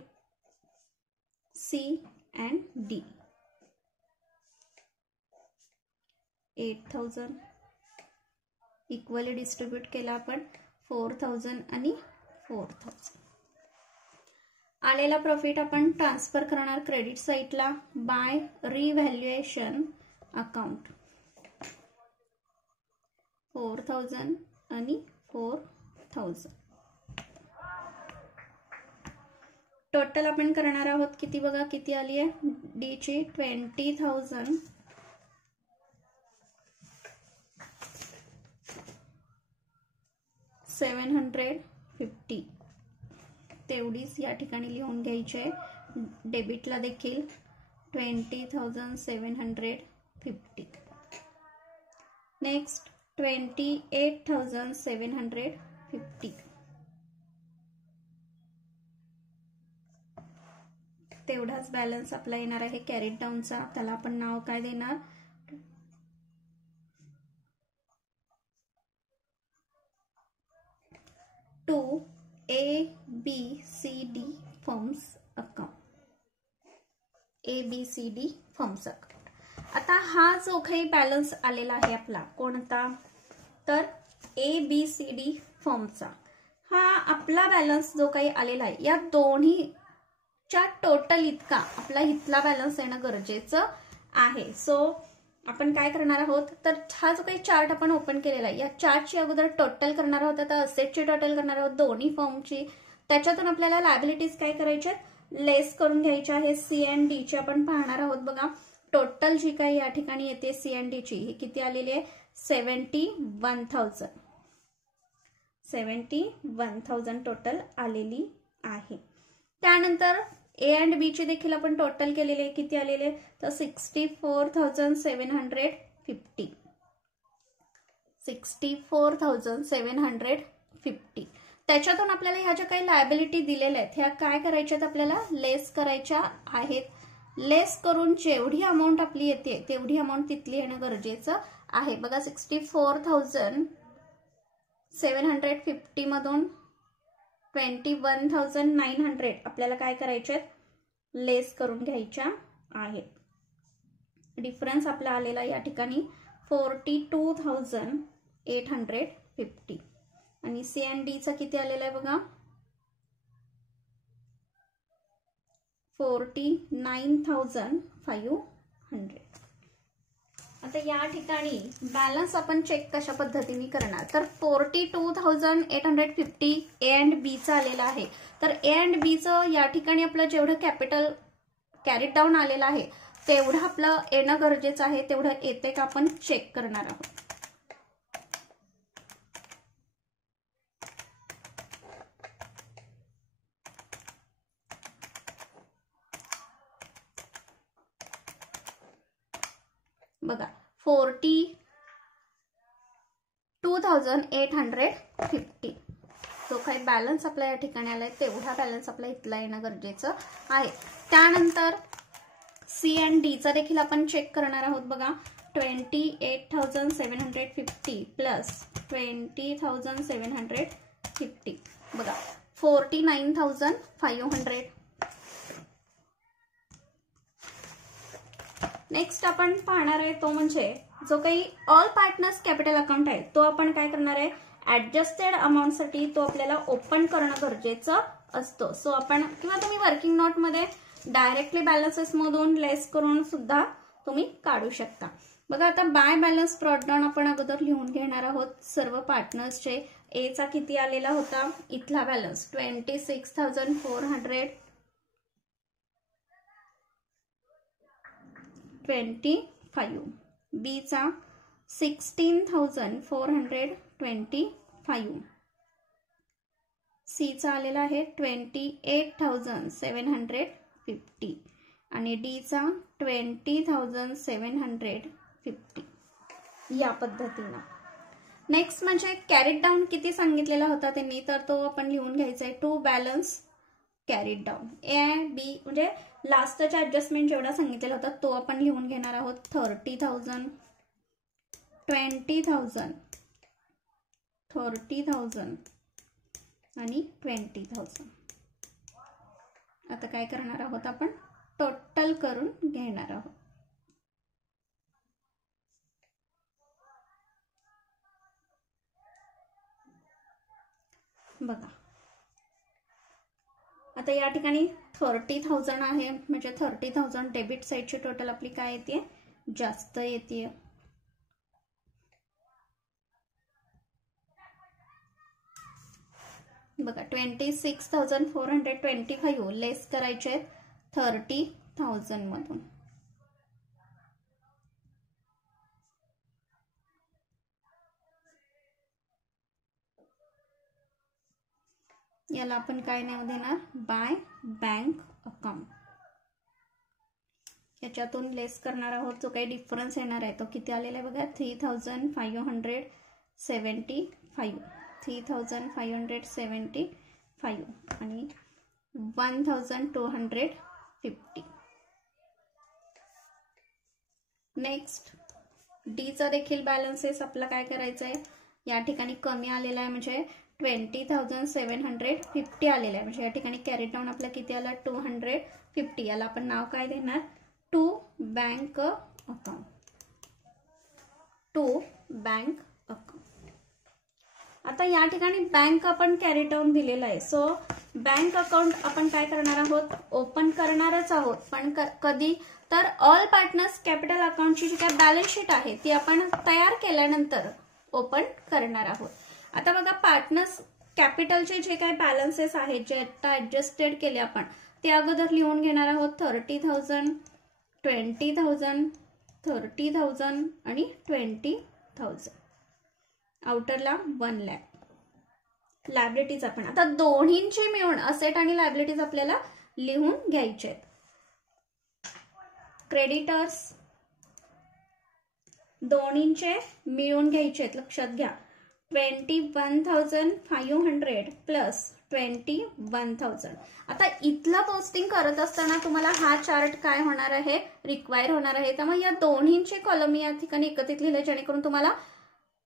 C and D 8,000 equally distribute केला आपण 4,000 आणि 4,000. आलेला प्रॉफिट आपण ट्रान्सफर करणार क्रेडिट साईडला बाय रिव्हॅल्युएशन अकाउंट 4,000 आणि 4,000. टोटल आपण करणार आहोत किती, बघा किती आली आहे, डी ची 20,750. तेवढीच या ठिकाणी लिहून घ्यायची आहे. डेबिटला देखील 20,750. नेक्स्ट 28,750. तेवढाच बॅलन्स आपला येणार आहे कॅरीड डाऊनचा. त्याला आपण नाव काय देणार, to ABCD firms account. ABCD firms account. आता हा जो काही बॅलन्स आलेला आहे आपला कोणता, तर ABCD फर्मचा हा आपला बॅलन्स जो काही आलेला आहे या दोन्हीच्या टोटल इतका आपला इथला बॅलन्स येणं गरजेचं आहे. सो आपण काय करणार आहोत, तर हा जो काही चार्ट आपण ओपन केलेला आहे या चार्टची अगोदर टोटल करणार आहोत. आता असेटची टोटल करणार आहोत दोन्ही फर्मची. त्याच्यातून आपल्याला लायबिलिटीज काय करायच्या, लेस करून घ्यायच्या आहे. C and D ची आपण पाहणार आहोत. बघा टोटल जी काही या ठिकाणी येते C and D ची ही किती आलेली आहे, 71,000 टोटल आलेली आहे. त्यानंतर A and B ची देखील आपण टोटल केलेली आहे. किती आलेले, तर 64,750. 64,750. त्याच्यातून आपल्याला ह्या ज्या काही लायबिलिटी दिलेल्या आहेत ह्या काय करायच्यात, आपल्याला लेस करायच्या आहेत. लेस करून जेवढी अमाऊंट आपली येते तेवढी अमाऊंट तिथली येणं गरजेचं आहे बघा 64,750 मधून 21,900 आपल्याला काय करायचे लेस करून घ्यायच्या आहेत. डिफरन्स आपला आलेला या ठिकाणी 42,850 आणि सी अँड डी चा किती आलेला आहे बघा 49,500. आता या ठिकाणी बॅलन्स आपण चेक कशा पद्धतीने करणार तर 42,850 ए अँड बी चा आलेला आहे. तर ए अँड बी चं या ठिकाणी आपलं जेवढं कॅपिटल कॅरीड डाऊन आलेलं आहे तेवढं आपलं येणं गरजेचं आहे. तेवढं येते का आपण चेक करणार आहोत. बघा 42,850 जो काही बॅलन्स आपला या ठिकाणी आलाय तेवढा बॅलन्स आपला इथला येणं गरजेचं आहे. त्यानंतर सी अँड डी चा देखील आपण चेक करणार आहोत. बघा 28,750 प्लस 20,750 बघा 49,500. नेक्स्ट आपण पाहणार आहे तो म्हणजे जो काही ऑल पार्टनर्स कॅपिटल अकाउंट आहे तो आपण काय करणार आहे ऍडजस्टेड अमाऊंट साठी तो आपल्याला ओपन करणं गरजेचं असतं. सो आपण किंवा तुम्ही वर्किंग नोट मध्ये डायरेक्टली बॅलन्सेस मधून लेस करून सुद्धा तुम्ही काढू शकता. बघा आता बाय बॅलन्स ब्रॉडडाऊन आपण अगोदर लिहून घेणार आहोत. सर्व पार्टनर्सचे ए चा किती आलेला होता इथला बॅलन्स 26,425 बी चा 16,425 सी चा आलेला आहे 28,750 आणि डी चा 20,750 या पद्धतीने. नेक्स्ट म्हणजे कॅरीड डाऊन किती सांगितलेला होता त्यांनी तर तो आपण लिहून घ्यायचा आहे to balance carried down A and B म्हणजे लास्टचा ऍडजस्टमेंट जेवढा सांगितलेला होता तो आपण लिहून घेणार आहोत 30,000 20,000 30,000 आणि 20,000. आता काय करणार आहोत आपण टोटल करून घेणार आहोत. बघा आता या ठिकाणी 30,000 आहे म्हणजे 30,000 डेबिट साइडची टोटल आपली काय येते जास्त येते. बघा 26,425 लेस करायचे आहेत 30,000 मधून. याला आपण काय नाव देणार बाय बँक अकाउंट. याच्यातून लेस करणार आहोत जो काही डिफरन्स येणार आहे तो किती आलेला आहे बघा 3,575 आणि 1,250. नेक्स्ट डी चा देखील बॅलन्सेस आपला काय करायचं आहे या ठिकाणी कमी आलेला आहे म्हणजे 20,750 आलेला आहे म्हणजे या ठिकाणी कॅरी डाऊन आपला किती आला 250. याला आपण नाव काय देणार to bank account. To bank account. आता या ठिकाणी बँक आपण कॅरी डाऊन दिलेला आहे सो बँक अकाउंट आपण काय करणार आहोत ओपन करणारच आहोत पण कधी तर ऑल पार्टनर्स कॅपिटल अकाउंटची जी काय बॅलन्स शीट आहे ती आपण तयार केल्यानंतर ओपन करणार आहोत. आता बघा पार्टनर्स कॅपिटलचे जे काही बॅलन्सेस आहेत जे आता ऍडजस्टेड केले आपण ते अगोदर लिहून घेणार आहोत 30,000 20,000 30,000 आणि 20,000. आउटरला 1 लाख. लायबिलिटीज आपण आता दोन्हींची मिळून असेट आणि लायबिलिटीज आपल्याला लिहून घ्यायचे आहेत. क्रेडिटर्स दोन्हींचे मिळून घ्यायचे आहेत लक्षात घ्या 21,500 प्लस 21,000. आता इथला पोस्टिंग करत असताना तुम्हाला हा चार्ट काय होणार आहे, रिक्वायर होणार आहे. त्यामुळे या दोन्हींचे कॉलम या ठिकाणी एकत्रित लिहिले जेणेकरून तुम्हाला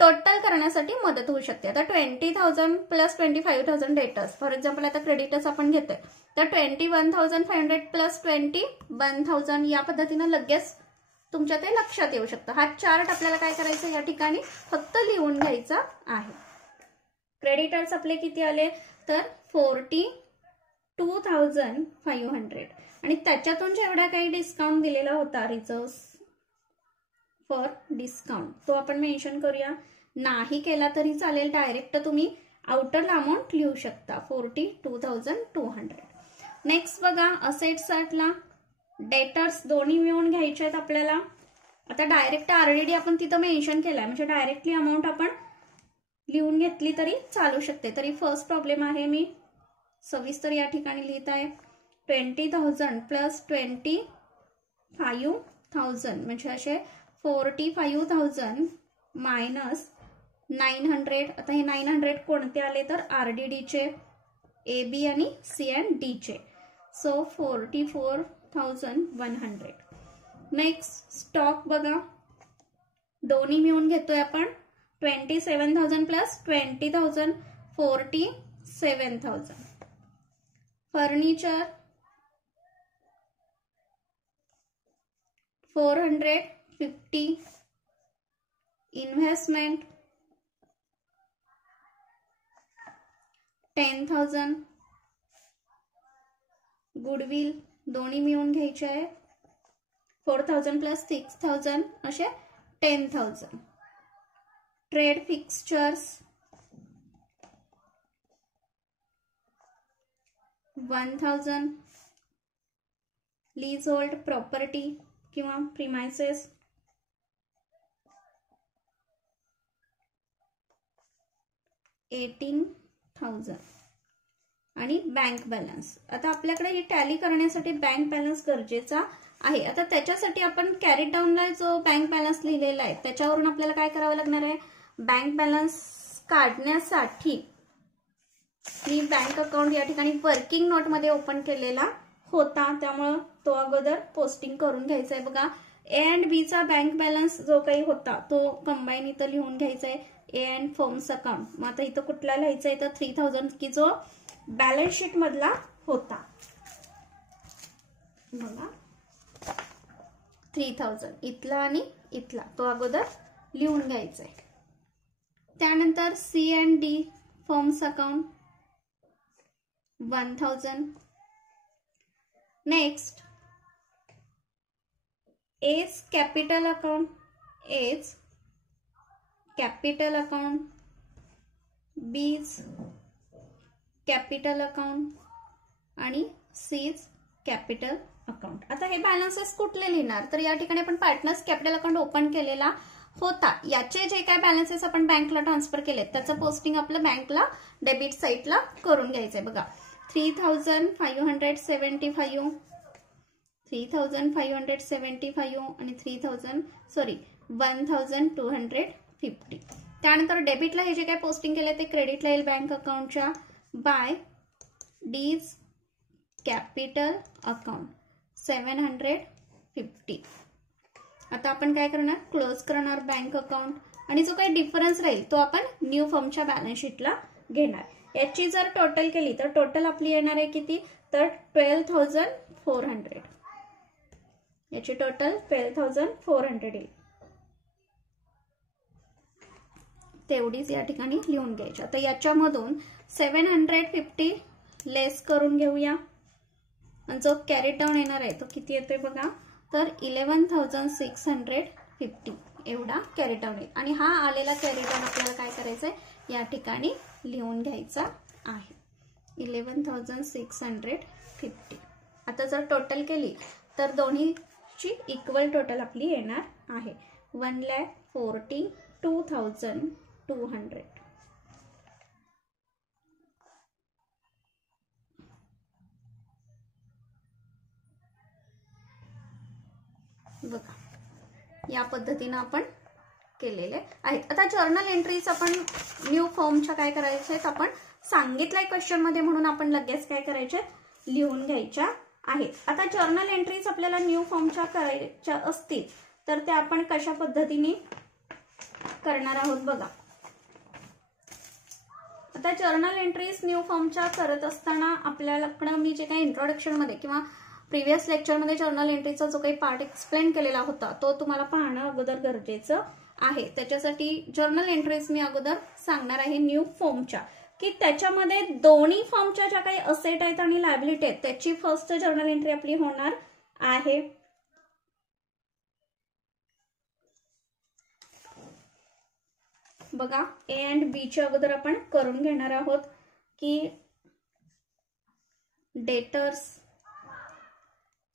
टोटल करण्यासाठी मदत होऊ शकते. आता 20,000 प्लस 25,000 डेटर्स, फॉर एक्झाम्पल आता क्रेडिटर्स आपण घेतोय, तर 21,500 प्लस 21,000 या पद्धतीनं लगेच तुमच्या ते लक्षात येऊ शकतं. हा चार्ट आपल्याला काय करायचं या ठिकाणी फक्त लिहून घ्यायचा आहे. क्रेडिटर्स आपले किती आले तर 42,500 आणि त्याच्यातून जेवढा काही डिस्काउंट दिलेला होता रिझर्व फॉर डिस्काउंट तो आपण मेन्शन करूया. नाही केला तरी चालेल, डायरेक्ट तुम्ही आउटर अमाऊंट लिहू शकता 42,200. नेक्स्ट बघा असेट्सला डेटर्स दोन्ही मिळून घ्यायचे आहेत आपल्याला. आता डायरेक्ट आरडीडी आपण तिथं मेन्शन केलाय म्हणजे डायरेक्टली अमाऊंट आपण लिहून घेतली तरी चालू शकते. तरी फर्स्ट प्रॉब्लेम आहे, मी सविस्तर या ठिकाणी लिहित आहे. 20,000 प्लस 25,000 म्हणजे असे 45,000 मायनस 900. आता हे 900 कोणते आले तर आरडीडीचे, ए बी आणि सी अँड डी चे. सो 44,100. नेक्स्ट स्टॉक बघा दोन्ही मिळून घेतोय आपण. 27,000 प्लस 20,000 47,000. फर्निचर 450. इन्व्हेस्टमेंट 10,000. गुडविल दोन्ही मिळून घ्यायचे आहे. 4,000 प्लस 6,000 असे 10,000. Trade fixtures 1,000. Lease hold property किंवा प्रिमायसेस 18,000 आणि बँक बॅलन्स. आता आपल्याकडे ही टॅली करण्यासाठी बँक बॅलन्स गरजेचा आहे. आता त्याच्यासाठी आपण कॅरी डाऊनला जो बँक बॅलन्स लिहिलेला आहे त्याच्यावरून आपल्याला काय करावं लागणार आहे, बँक बॅलन्स काढण्यासाठी मी बँक अकाउंट या ठिकाणी वर्किंग नोट मध्ये ओपन केलेला होता, त्यामुळे तो अगोदर पोस्टिंग करून घ्यायचा आहे. बघा ए अँड बी चा बँक बॅलन्स जो काही होता तो कंबाईन इथं लिहून घ्यायचा आहे. A and firms account. मग आता इथं कुठला लिहायचा आहे तर 3,000 की जो बॅलन्स शीट मधला होता. बघा 3,000 इथला आणि इथला तो अगोदर लिहून घ्यायचा आहे. त्यानंतर C and D firms account 1,000. Next A's capital account, A's capital account, B's capital account आणि सीज कॅपिटल अकाउंट. आता हे बॅलन्सेस कुठले लिहिणार तर या ठिकाणी आपण पार्टनर्स कॅपिटल अकाउंट ओपन केलेला होता. याचे जे काय बॅलन्सेस आपण बँकला ट्रान्सफर केले त्याचं पोस्टिंग आपलं बँकला डेबिट साईडला करून घ्यायचंय. बघा 3,575, 3,575 आणि 1,250. त्यानंतर डेबिटला हे जे काय पोस्टिंग केले ते क्रेडिटला येईल बँक अकाउंटच्या बाय डीज कॅपिटल अकाउंट 750. आता आपण काय करणार, क्लोज करणार बँक अकाउंट आणि जो काही डिफरन्स राहील तो आपण न्यू फर्मच्या बॅलन्स शीटला घेणार. याची जर टोटल केली तर टोटल आपली येणार आहे किती तर 12,400. याची टोटल 12,400 येईल. तेवढीच या ठिकाणी लिहून घ्यायची. आता याच्यामधून 750 लेस करून घेऊया. जो कॅरी डाऊन येणार आहे तो किती येतोय बघा तर 11,650 एवढा कॅरी डाऊन येईल. आणि हा आलेला कॅरी डाऊन आपल्याला काय करायचंय या ठिकाणी लिहून घ्यायचा आहे 11,650. आता जर टोटल केली तर दोन्हीची इक्वल टोटल आपली येणार आहे 1,42,200. बघा या पद्धतीने आपण केलेले आहेत. आता जर्नल एंट्रीज आपण न्यू फॉर्मच्या काय करायचे आहेत, आपण सांगितलंय क्वेश्चन मध्ये म्हणून आपण लगेच काय करायचे, लिहून घ्यायच्या आहेत. आता जर्नल एंट्रीज आपल्याला न्यू फॉर्मच्या करायच्या असतील तर त्या आपण कशा पद्धतीने करणार आहोत बघा. आता जर्नल एंट्रीज न्यू फॉर्मच्या करत असताना आपल्याकडे मी जे काही इंट्रोडक्शन मध्ये किंवा प्रिव्हियस लेक्चरमध्ये जर्नल एंट्रीचा जो काही पार्ट एक्सप्लेन केलेला होता तो तुम्हाला पाहणं अगोदर गरजेचं आहे. त्याच्यासाठी जर्नल एंट्रीज मी अगोदर सांगणार आहे न्यू फॉर्मच्या, की त्याच्यामध्ये दोन्ही फॉर्मच्या ज्या काही असेट आहेत आणि लायबिलिटी आहेत त्याची फर्स्ट जर्नल एंट्री आपली होणार आहे. बघा ए अँड बी च्या अगोदर आपण करून घेणार आहोत की डेटर्स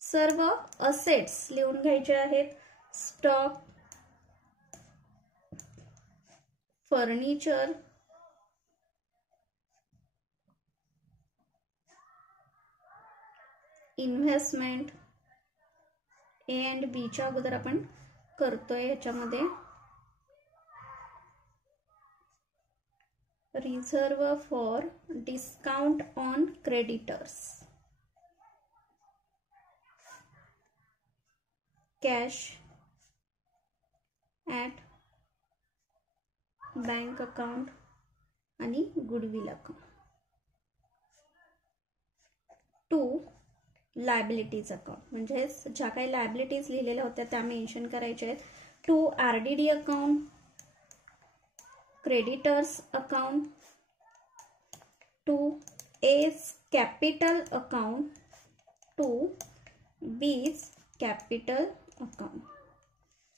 सर्व असेट्स लिहून घ्यायचे आहेत. Stock, furniture, investment. A and B च्या अगोदर आपण करतोय ह्याच्यामध्ये reserve for discount on creditors, cash at bank account आणि goodwill account. To liabilities account म्हणजे ज्या काही लायबिलिटीज लिहिलेल्या होत्या त्या मेन्शन करायच्या आहेत. To RDD account, creditors account, to A's capital account, to B's capital account.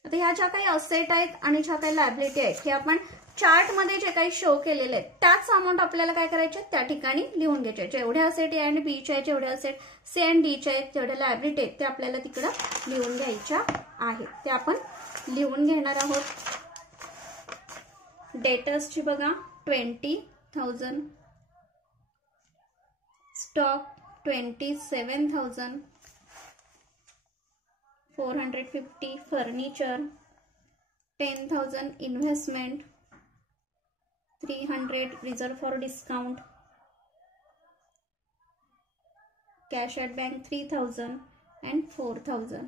आता ह्या ज्या काही असेट आहेत आणि ज्या काही लायबिलिटी आहेत हे आपण चार्ट मध्ये जे काही शो केलेले आहेत त्याच अमाऊंट आपल्याला काय करायचे त्या ठिकाणी लिहून घ्यायचे. जेवढे असेट ए अँड बी चे आहेत, जेवढे असेट सी अँड डी चे आहेत, जेवढे लायबिलिटी आहेत ते आपल्याला तिकडं लिहून घ्यायच्या आहेत. ते आपण लिहून घेणार आहोत. डेटर्सची बघा 20,000, stock 27,450, furniture 10,000, investment 300, reserve for discount, cash at bank 3,000 and 4,000.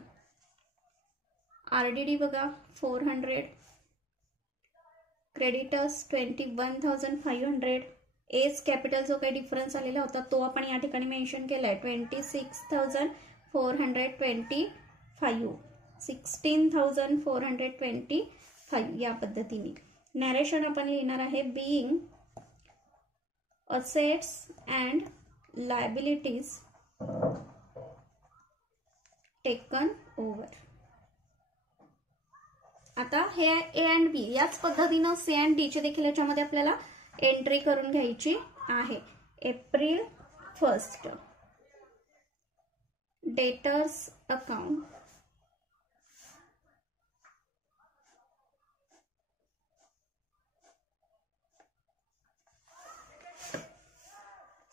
RDD बघा 400, क्रेडिटर्स 21,500. एज कॅपिटल जो काही डिफरन्स आलेला होता तो आपण या ठिकाणी मेन्शन केलाय 26,425, 16,425 या पद्धतीने. नॅरेशन आपण लिहिणार आहे being assets and liabilities taken over. आता हे ए अँड बी याच पद्धतीनं सी अँड डी चे देखील याच्यामध्ये आपल्याला एंट्री करून घ्यायची आहे. April 1 debtors account,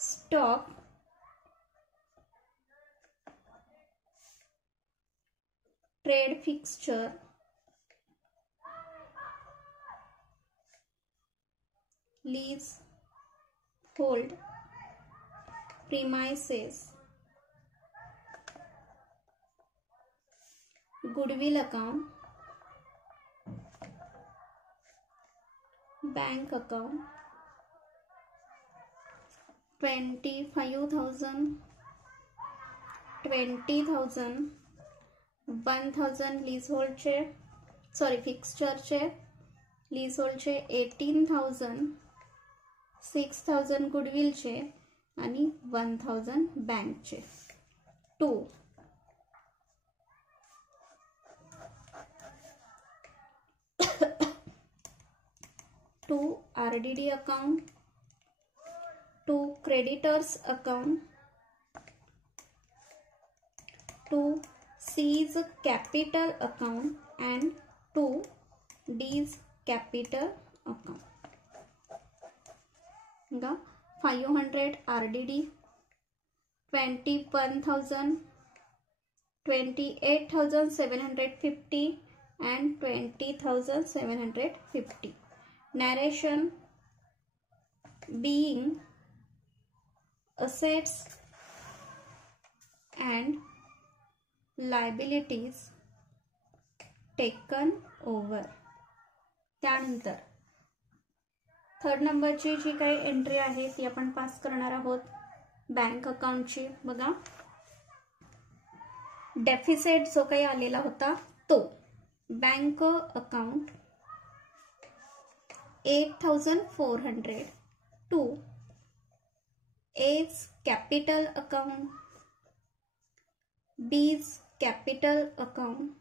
stock, trade fixture, leasehold premises, goodwill account, bank account 25,000, 20,000, 1,000 लीज होल्डचे फिक्स्चरचे, लीज होल्डचे 18,000, 6,000 गुडविलचे आणि 1,000 बँकचे. 2 RDD account, 2 creditors account, 2 C's capital account and 2 D's capital account. 500 RDD, 21,000, 28,750, and 20,750. Narration: being assets and liabilities taken over. त्यानंतर third नंबरची जी काही एंट्री आहे ती आपण पास करणार आहोत बँक अकाउंटची. बघा, डेफिसिट जो काही आलेला होता तो bank account 8,400 to A's capital account, B's capital account,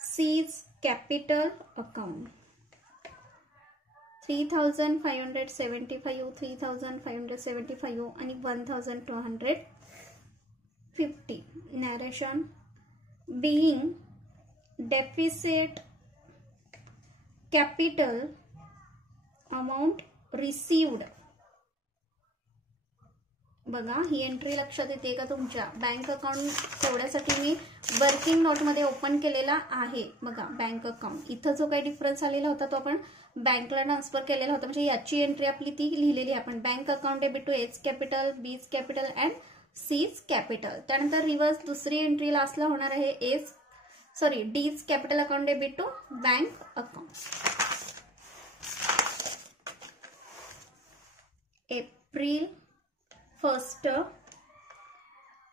C's capital account. 3,575, 3,575 आणि 1,250. Narration: being deficit capital amount received. बघा, ही एंट्री लक्षात येते का तुमच्या? बँक अकाउंट तेवढ्यासाठी मी वर्किंग नोटमध्ये ओपन केलेला आहे. बघा, बँक अकाउंट इथं जो काही डिफरन्स आलेला होता तो आपण बँकला ट्रान्सफर केलेला होता, म्हणजे याची एंट्री आपली ती लिहिलेली आहे आपण. Bank account debit to H capital, B's capital and C's capital. त्यानंतर रिव्हर्स दुसरी एंट्री लास्टला होणार आहे D's capital account debit to bank account. April 1st,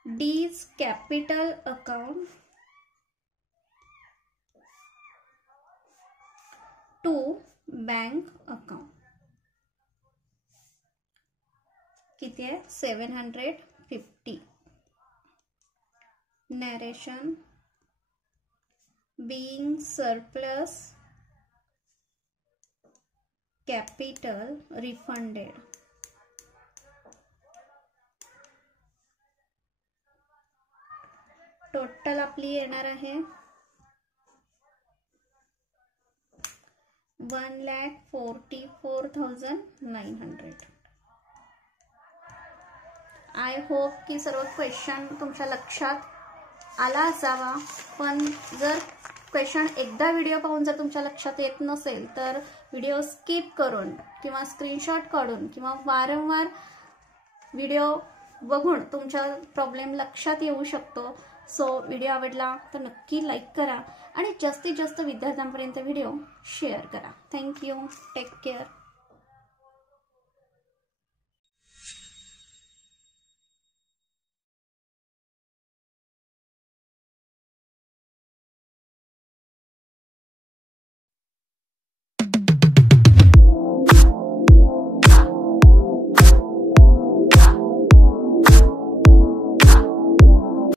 D's capital account to bank account. किती आहे? 750. Narration: being surplus capital refunded. Total आपली येणार आहे 1,44,900. आय होप की सर्व क्वेश्चन तुमच्या लक्षात आला असावा. पण जर क्वेश्चन एकदा व्हिडिओ पाहून जर तुमच्या लक्षात येत नसेल तर व्हिडिओ स्किप करून किंवा स्क्रीनशॉट काढून किंवा वारंवार व्हिडिओ बघून तुमचा प्रॉब्लेम लक्षात येऊ शकतो. सो व्हिडिओ आवडला तर नक्की लाईक करा आणि जास्तीत जास्त विद्यार्थ्यांपर्यंत व्हिडिओ शेअर करा. थँक्यू. Take care.